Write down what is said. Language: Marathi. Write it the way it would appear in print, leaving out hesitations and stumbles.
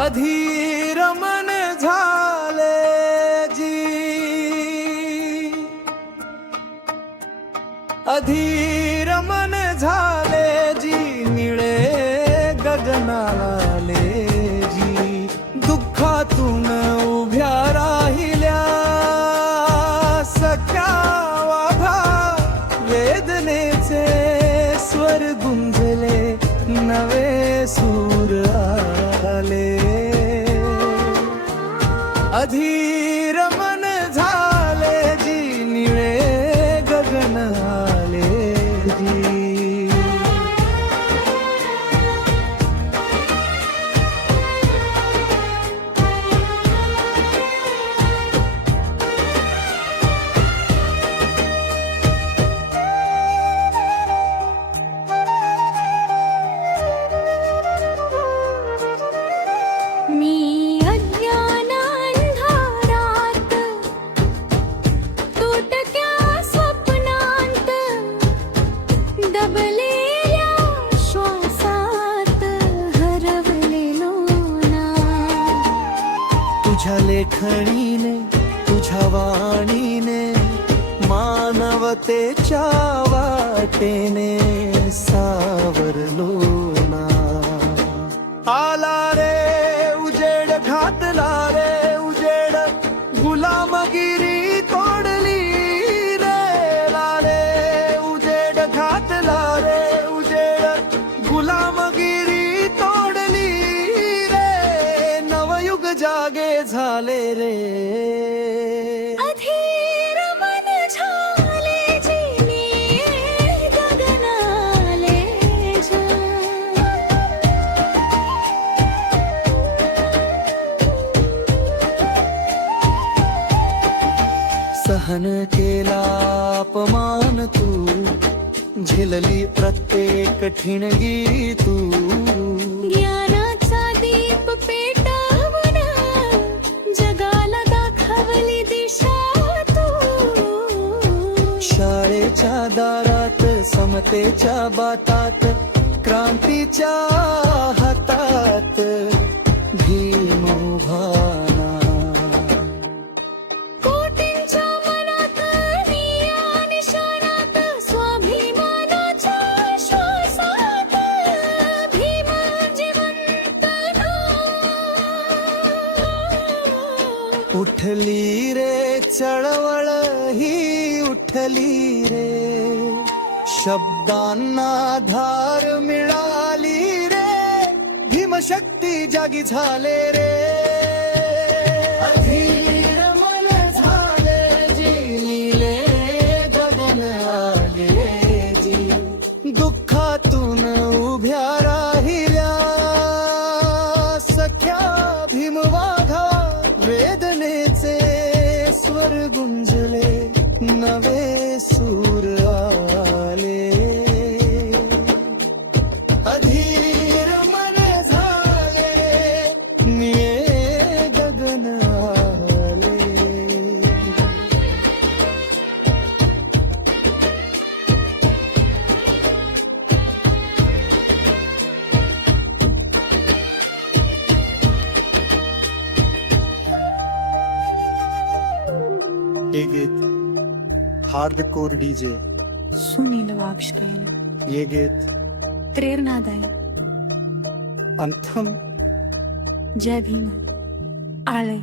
अधीर मन झाले जी, अधीर मन झाले जी, निळे गगनाले जी, दुःखातून उभ्या राहिल्या सख्या वाघा, वेदनेचे स्वर गुंजले, नवे सूर आले, अधीर मन झाले जी, निळे गगन आले जी. तुझ्या लेखणीने, तुझ्या वाणीने, मानवतेच्या वाटेने सावरलो ना. आला रे उजेड, घातला रे उजेड, गुलामगिरी तोडली रे, लाले उजेड, घातला रे उजेड, गुलामगिरी तोडली रे, नवयुग जागे झाले रे. अधीर मन झाले जी, निळे गगन आले जी. सहन केला अपमान तू, झेलली प्रत्येक ठिणगी तू, ज्ञानाचा दीप पेटवून जगाला दाखवली दिशा तू. शाळेच्या दारात, समतेच्या बातात, क्रांतीच्या हातात भीम उभा ना. कोटींच्या मनात, निया निशाणात, स्वाभिमानाच्या श्वासात, भीम जिवंत ना. उठली रे चळवळ ही, उठली रे, शब्दांना धार मिळाली रे, भीमशक्ती जागी झाले रे. अधीर मन झाले जी, नीले गगन आले जी, दुःखातून उभ्या राहिल्या सख्या भीमवाघा, वेदनेचे स्वर गुंजले, नवे सूर आले, अधीर मन झाले, निळे गगन आले. हे गीत हार्डकोर डीजे सुनील वाक्षकायला, ये गीत प्रेरणादायी. अंथम. जय भीम. आळे.